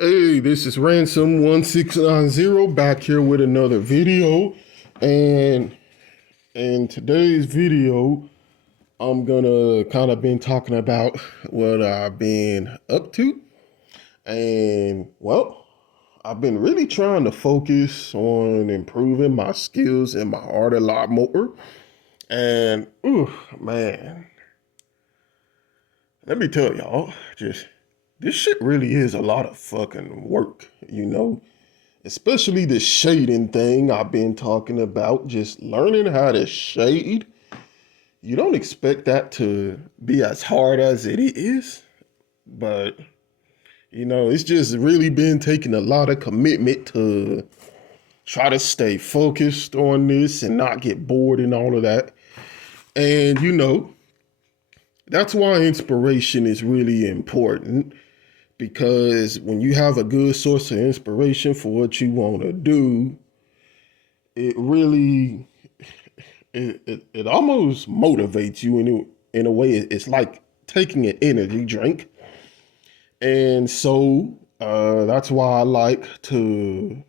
Hey, this is Ransom1690 back here with another video. And in today's video, I'm gonna kind of been talking about what I've been up to. And well, I've been really trying to focus on improving my skills and my art a lot more. And ooh, man, let me tell y'all, just this shit really is a lot of fucking work, especially the shading thing I've been talking about, just learning how to shade. You don't expect that to be as hard as it is, but it's just really been taking a lot of commitment to try to stay focused on this and not get bored and all of that. And that's why inspiration is really important, because when you have a good source of inspiration for what you want to do, it really it almost motivates you in a way. It's like taking an energy drink. And so that's why I like to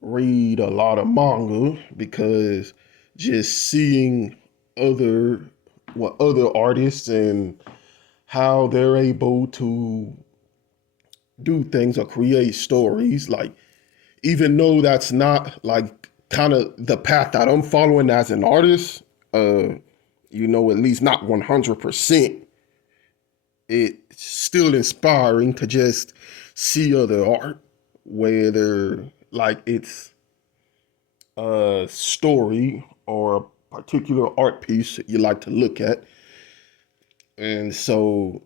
read a lot of manga, because just seeing other what other artists and how they're able to do things or create stories, like, even though that's not like kind of the path that I'm following as an artist, at least not 100%, it's still inspiring to just see other art, whether like it's a story or a particular art piece that you like to look at. And so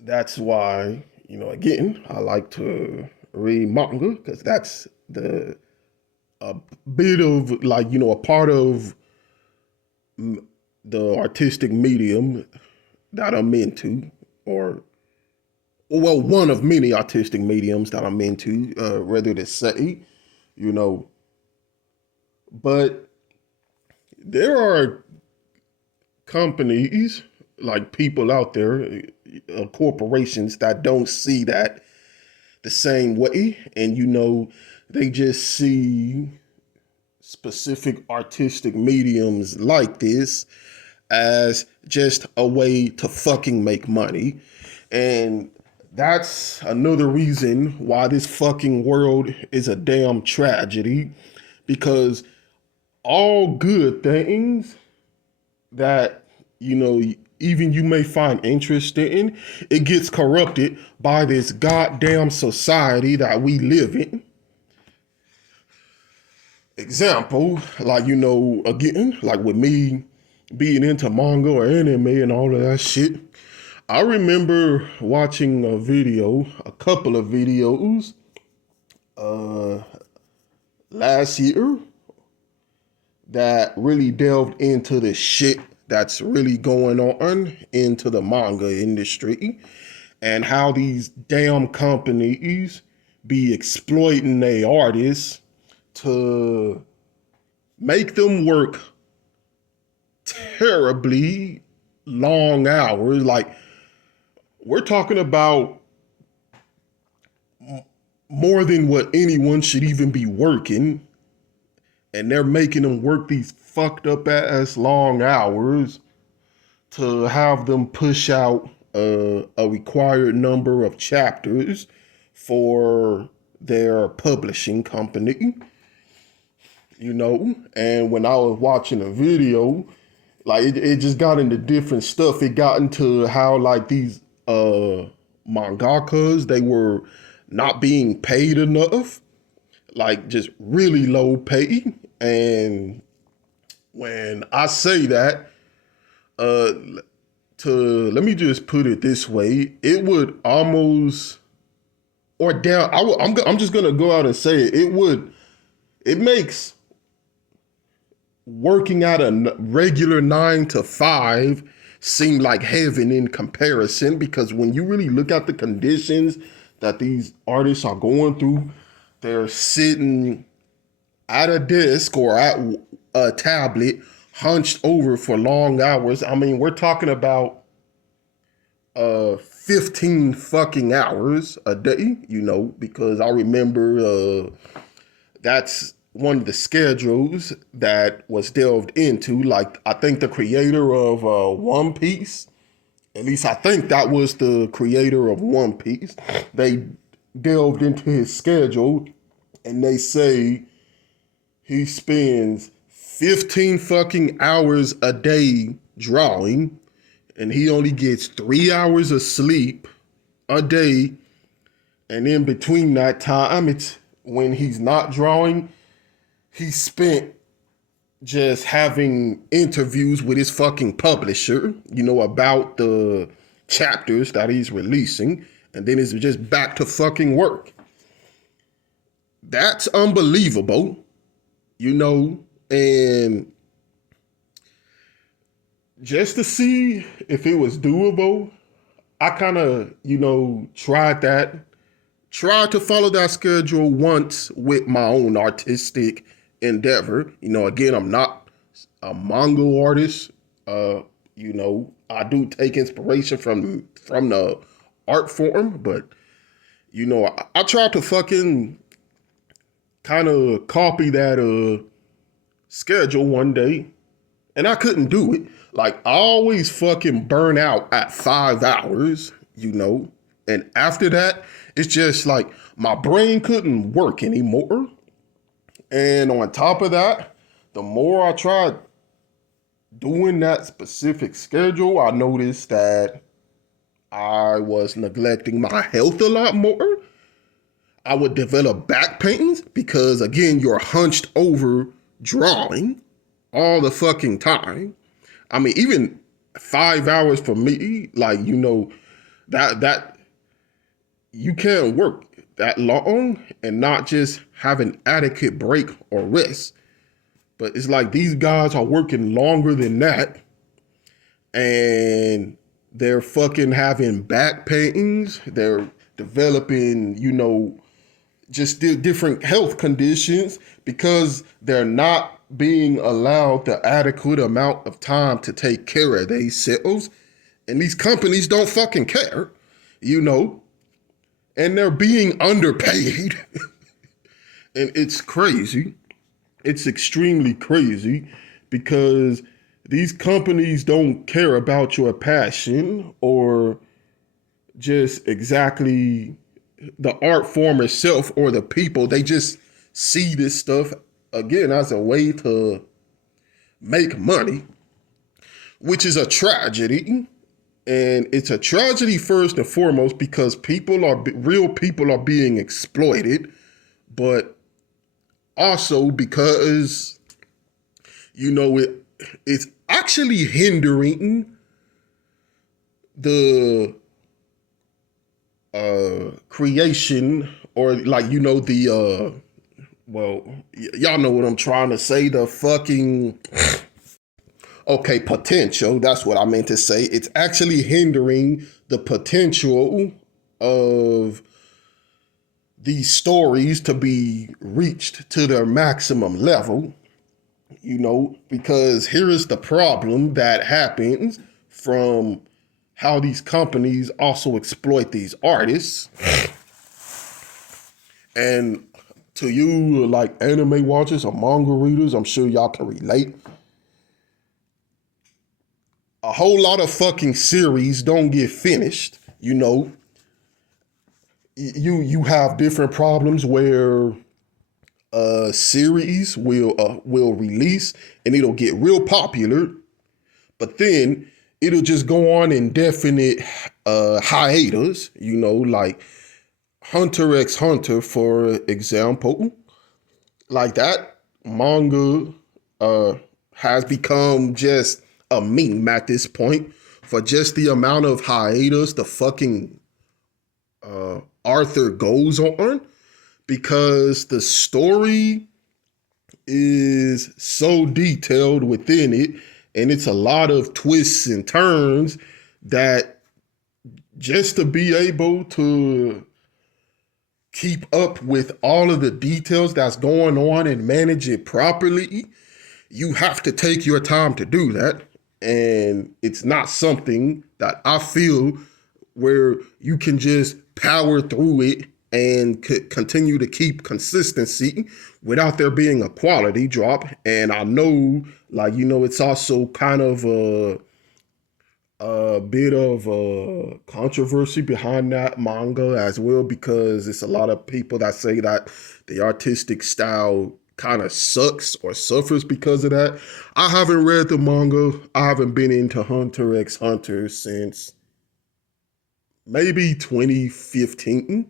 that's why, again, I like to read manga, because that's a bit of like, a part of the artistic medium that I'm into, or well, one of many artistic mediums that I'm into, rather to say, you know. But there are companies, like people out there, corporations that don't see that the same way. And, they just see specific artistic mediums like this as just a way to fucking make money. And that's another reason why this fucking world is a damn tragedy, because all good things that, even you may find interest in, it gets corrupted by this goddamn society that we live in. Example, like, again, like with me being into manga or anime and all of that shit, I remember watching a couple of videos, uh, last year, that really delved into the shit that's really going on into the manga industry, and how these damn companies be exploiting their artists to make them work terribly long hours. Like, we're talking about more than what anyone should even be working, and they're making them work these fucked up ass long hours to have them push out a required number of chapters for their publishing company. And when I was watching a video, like, it just got into different stuff. It got into how, like, these mangakas, they were not being paid enough, like just really low pay. And when I say that, uh to let me just put it this way, it would almost, or down, I'm just gonna go out and say it makes working at a regular 9 to 5 seem like heaven in comparison, because when you really look at the conditions that these artists are going through, they're sitting at a desk or at a tablet, hunched over for long hours. I mean, we're talking about 15 fucking hours a day, because I remember that's one of the schedules that was delved into. Like, I think the creator of One Piece, at least I think that was the creator of One Piece, they delved into his schedule and they say he spends 15 fucking hours a day drawing, and he only gets 3 hours of sleep a day. And in between that time, it's when he's not drawing, he spent just having interviews with his fucking publisher, about the chapters that he's releasing. And then it's just back to fucking work. That's unbelievable, and just to see if it was doable, I kind of, tried that. Tried to follow that schedule once with my own artistic endeavor. Again, I'm not a manga artist. I do take inspiration from the art form, but I tried to fucking kind of copy that schedule one day, and I couldn't do it. Like, I always fucking burn out at 5 hours, and after that, it's just like my brain couldn't work anymore. And on top of that, the more I tried doing that specific schedule, I noticed that I was neglecting my health a lot more. I would develop back pains because, again, you're hunched over drawing all the fucking time. I mean, even 5 hours for me, like, that you can't work that long and not just have an adequate break or rest. But it's like these guys are working longer than that, and they're fucking having back pains. They're developing, just different health conditions because they're not being allowed the adequate amount of time to take care of themselves. And these companies don't fucking care, and they're being underpaid. And it's crazy. It's extremely crazy because these companies don't care about your passion or just exactly the art form itself or the people. They just see this stuff, again, as a way to make money, which is a tragedy. And it's a tragedy first and foremost because real people are being exploited, but also because, it's actually hindering the creation, or like, y'all know what I'm trying to say, the fucking, okay, potential, that's what I meant to say. It's actually hindering the potential of these stories to be reached to their maximum level, because here is the problem that happens from how these companies also exploit these artists. And to you, like anime watchers or manga readers, I'm sure y'all can relate. A whole lot of fucking series don't get finished, You have different problems where a series will release and it'll get real popular, but then it'll just go on indefinite hiatus, like Hunter x Hunter, for example. Like, that manga has become just a meme at this point for just the amount of hiatus the fucking Arthur goes on, because the story is so detailed within it, and it's a lot of twists and turns that just to be able to keep up with all of the details that's going on and manage it properly, you have to take your time to do that. And it's not something that I feel where you can just power through it and continue to keep consistency without there being a quality drop. And I know, like, it's also kind of a bit of a controversy behind that manga as well, because it's a lot of people that say that the artistic style kind of sucks or suffers because of that. I haven't read the manga. I haven't been into Hunter x Hunter since maybe 2015,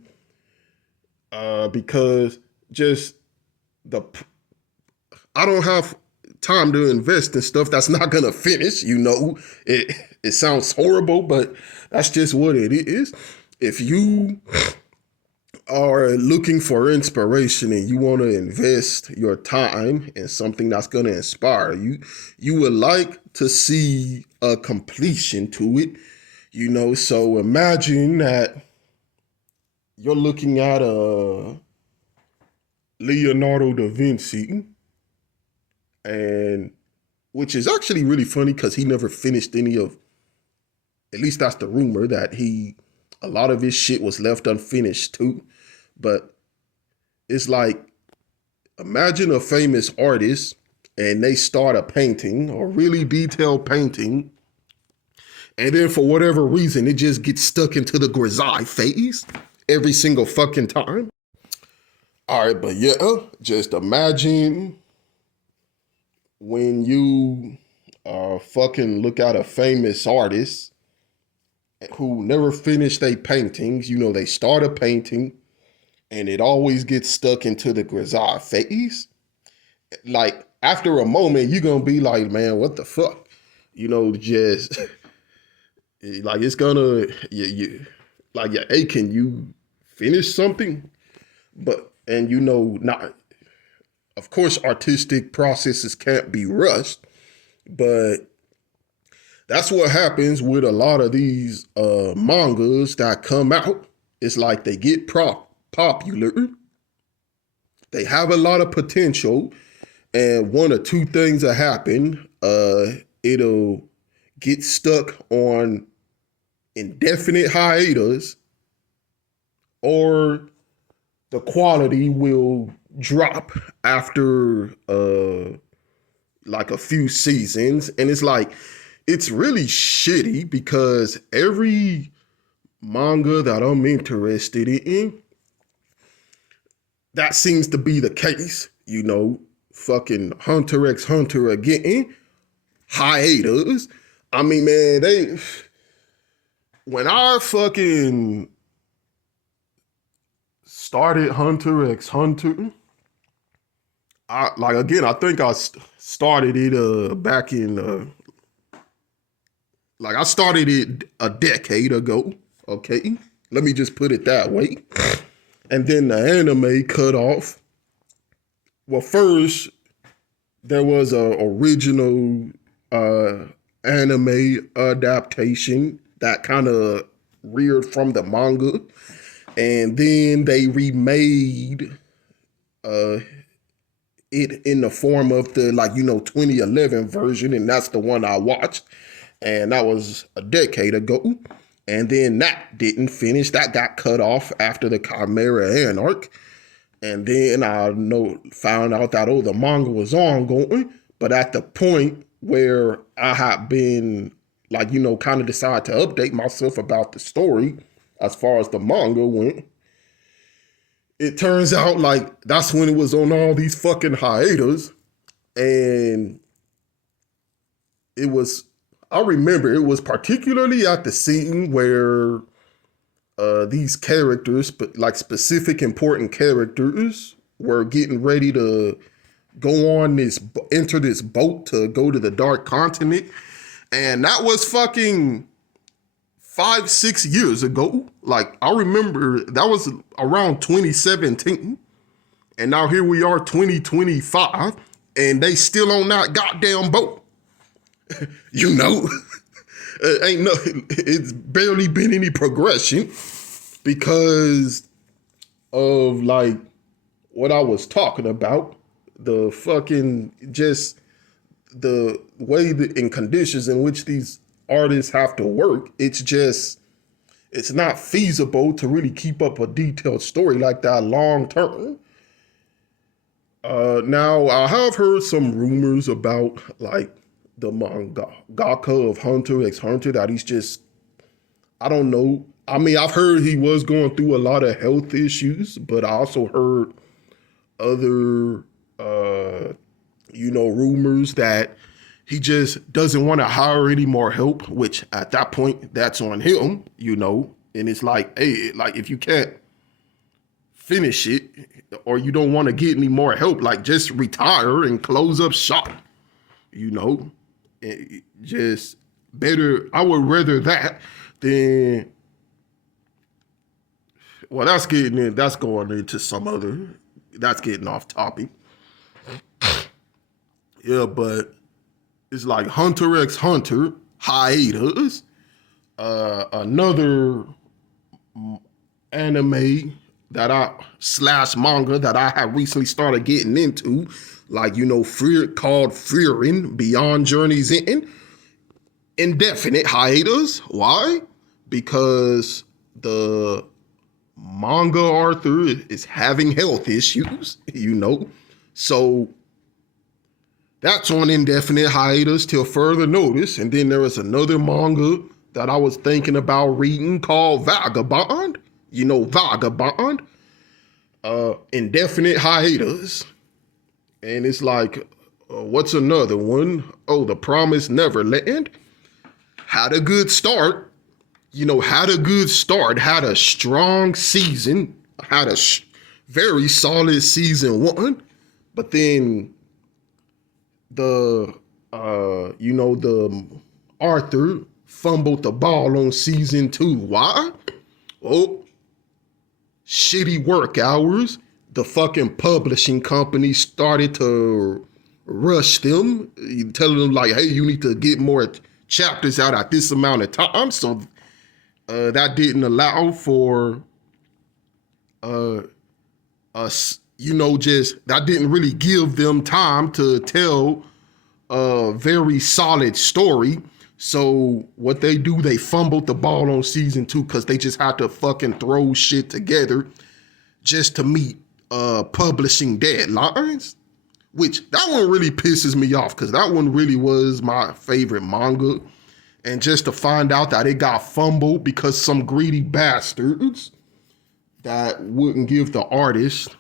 because just the I don't have time to invest in stuff that's not gonna finish. It sounds horrible, but that's just what it is. If you are looking for inspiration and you want to invest your time in something that's going to inspire you, you would like to see a completion to it. So imagine that you're looking at a Leonardo da Vinci, and which is actually really funny because he never finished any of, at least that's the rumor, that a lot of his shit was left unfinished too. But it's like, imagine a famous artist and they start a painting, a really detailed painting, and then for whatever reason, it just gets stuck into the grisaille phase every single fucking time. All right, but yeah, just imagine when you fucking look at a famous artist who never finished their paintings. They start a painting and it always gets stuck into the grisaille phase. Like, after a moment, you're going to be like, man, what the fuck? Just like, it's gonna, like, yeah, hey, can you finish something? But, and not, of course, artistic processes can't be rushed, but that's what happens with a lot of these mangas that come out. It's like they get popular, they have a lot of potential, and one or two things will happen. It'll get stuck on indefinite hiatus, or the quality will drop after like a few seasons. And it's like, it's really shitty because every manga that I'm interested in, that seems to be the case. Fucking Hunter x Hunter again, hiatus. I mean, man, when I fucking started Hunter x Hunter, I think I started it back in, I started it a decade ago, okay? Let me just put it that way. And then the anime cut off. Well, first, there was a original anime adaptation that kind of reared from the manga. And then they remade it in the form of the 2011 version, and that's the one I watched, and that was a decade ago. And then that didn't finish. That got cut off after the Chimera Anarch. And then I found out that the manga was ongoing, but at the point where I had been kind of decided to update myself about the story as far as the manga went, it turns out that's when it was on all these fucking hiatus. And I remember it was particularly at the scene where these characters, but specific important characters, were getting ready to enter this boat to go to the Dark Continent. And that was fucking 5-6 years ago. I remember that was around 2017. And now here we are, 2025, and they still on that goddamn boat. It's barely been any progression because of what I was talking about, the fucking just the way and conditions in which these artists have to work. It's it's not feasible to really keep up a detailed story like that long term. Now, I have heard some rumors about like the mangaka of Hunter x Hunter that he's just, I don't know. I mean, I've heard he was going through a lot of health issues, but I also heard other, rumors that he just doesn't want to hire any more help, which at that point, that's on him, And it's like, hey, like if you can't finish it or you don't want to get any more help, like just retire and close up shop, Just better, I would rather that than, well, that's going into some other, that's getting off topic. Yeah, but it's like Hunter x Hunter hiatus, another anime that / manga that I have recently started getting into, like, called Frieren Beyond Journey's End. Indefinite hiatus. Why? Because the manga author is having health issues, So that's on indefinite hiatus till further notice. And then there was another manga that I was thinking about reading called Vagabond. Vagabond. Indefinite hiatus. And it's like, what's another one? Oh, The Promised Neverland. Had a good start. Had a strong season. Had a very solid season 1. But then the Arthur fumbled the ball on season 2. Why? Oh, shitty work hours. The fucking publishing company started to rush them, telling them like, hey, you need to get more chapters out at this amount of time. So that didn't allow for us, that didn't really give them time to tell a very solid story. So what they do, they fumbled the ball on season 2 because they just had to fucking throw shit together just to meet publishing deadlines, which that one really pisses me off because that one really was my favorite manga. And just to find out that it got fumbled because some greedy bastards that wouldn't give the artist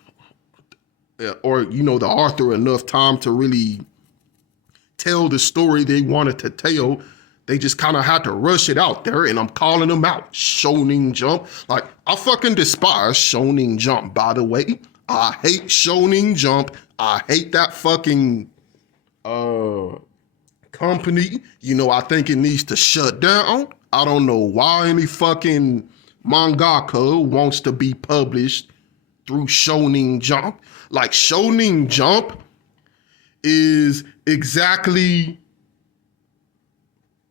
or, the author enough time to really tell the story they wanted to tell. They just kind of had to rush it out there, and I'm calling them out. Shonen Jump. Like, I fucking despise Shonen Jump, by the way. I hate Shonen Jump. I hate that fucking company. I think it needs to shut down. I don't know why any fucking mangaka wants to be published through Shonen Jump. Like, Shonen Jump is exactly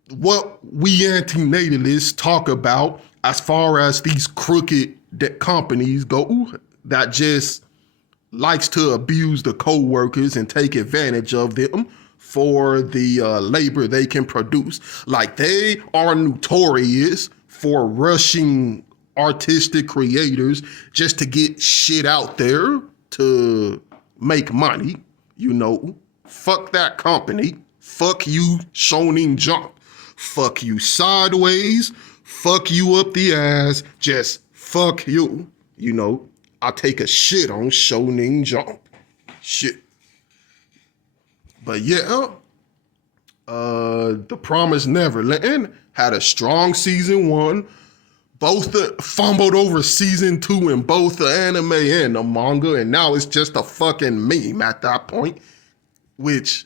what we antinatalists talk about as far as these crooked companies go that just likes to abuse the co-workers and take advantage of them for the labor they can produce. Like, they are notorious for rushing artistic creators just to get shit out there to make money. Fuck that company. Fuck you, Shonen Jump. Fuck you sideways. Fuck you up the ass. Just fuck you. I take a shit on Shonen Jump. Shit. But yeah, The Promised Neverland had a strong season 1. Both fumbled over season 2 in both the anime and the manga, and now it's just a fucking meme at that point. Which,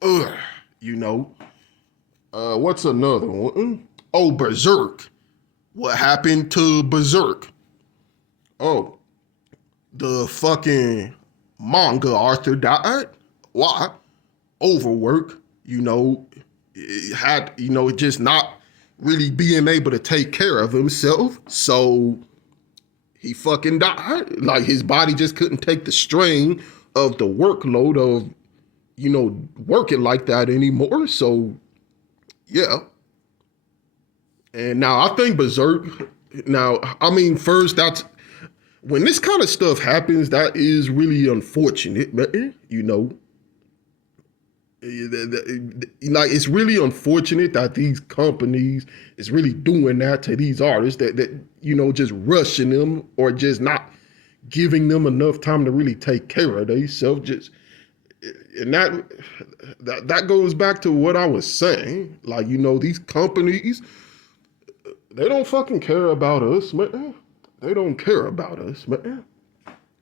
what's another one? Oh, Berserk. What happened to Berserk? Oh, the fucking manga author died. Why? Overwork. Had, just not really being able to take care of himself. So he fucking died. Like, his body just couldn't take the strain of the workload of, working like that anymore. So, yeah. And now I think Berserk Now, I mean, first, that's when this kind of stuff happens, that is really unfortunate, man. Like it's really unfortunate that these companies is really doing that to these artists that just rushing them or just not giving them enough time to really take care of themselves. Just and that goes back to what I was saying. Like these companies, they don't fucking care about us, man. They don't care about us, man.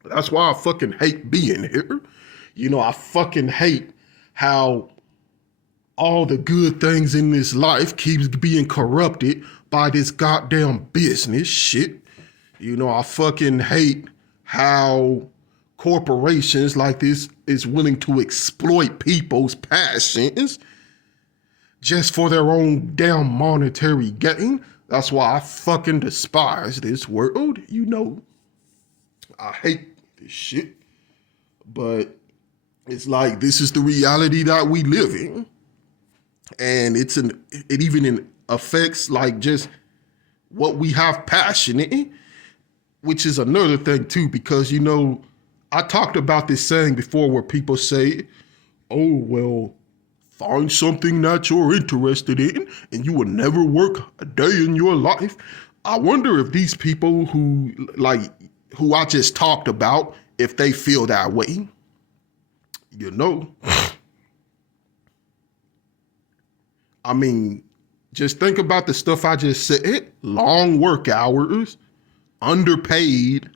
That's why I fucking hate being here. I fucking hate how all the good things in this life keeps being corrupted by this goddamn business shit. I fucking hate how corporations like this is willing to exploit people's passions just for their own damn monetary gain. That's why I fucking despise this world. I hate this shit. But it's like this is the reality that we live in. And it even affects like just what we have passion in, which is another thing too, because I talked about this saying before where people say, oh, well, find something that you're interested in and you will never work a day in your life. I wonder if these people who I just talked about, if they feel that way. I mean, just think about the stuff I just said. Long work hours, underpaid,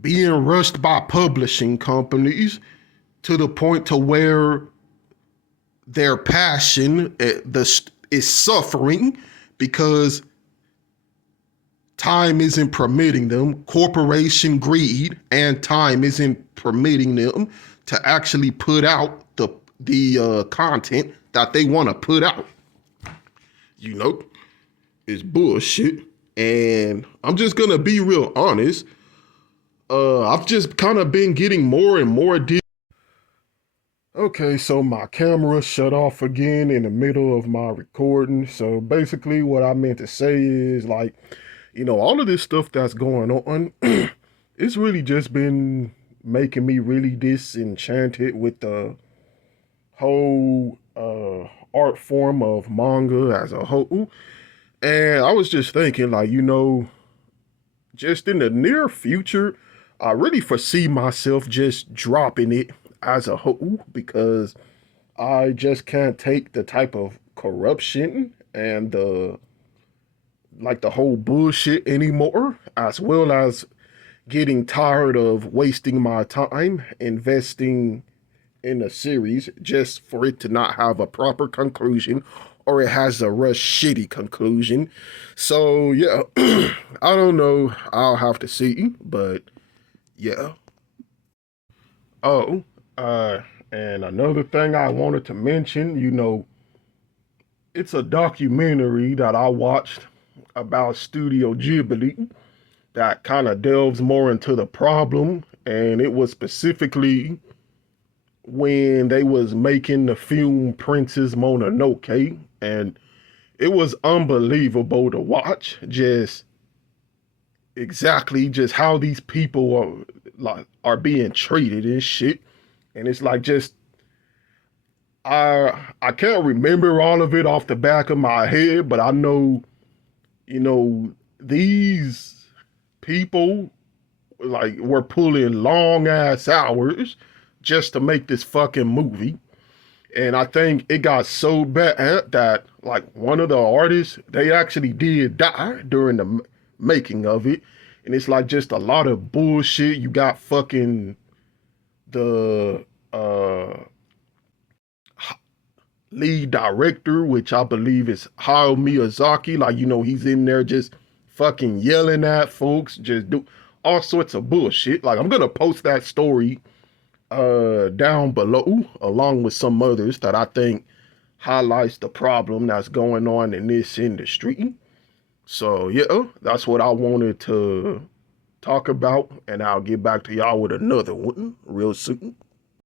being rushed by publishing companies to the point to where their passion is suffering because time isn't permitting them. Corporation greed and time isn't permitting them to actually put out the content that they want to put out. It's bullshit. And I'm just gonna be real honest. I've just kind of been getting more and more Okay, so my camera shut off again in the middle of my recording. So basically what I meant to say is all of this stuff that's going on, it's really just been making me really disenchanted with the whole art form of manga as a whole. And I was just thinking just in the near future, I really foresee myself just dropping it as a whole because I just can't take the type of corruption and the whole bullshit anymore, as well as getting tired of wasting my time investing in a series just for it to not have a proper conclusion or it has a rush shitty conclusion. So yeah, I don't know. I'll have to see, but yeah. Oh, and another thing I wanted to mention, it's a documentary that I watched about Studio Ghibli that kind of delves more into the problem, and it was specifically when they was making the film Princess Mononoke, and it was unbelievable to watch just exactly just how these people are being treated and shit. And it's just I can't remember all of it off the back of my head, but I know these people were pulling long ass hours just to make this fucking movie. And I think it got so bad that one of the artists, they actually did die during the making of it. And it's just a lot of bullshit. You got fucking the lead director, which I believe is Hayao Miyazaki. He's in there just fucking yelling at folks, just do all sorts of bullshit. I'm gonna post that story down below along with some others that I think highlights the problem that's going on in this industry. So yeah, that's what I wanted to talk about, and I'll get back to y'all with another one real soon.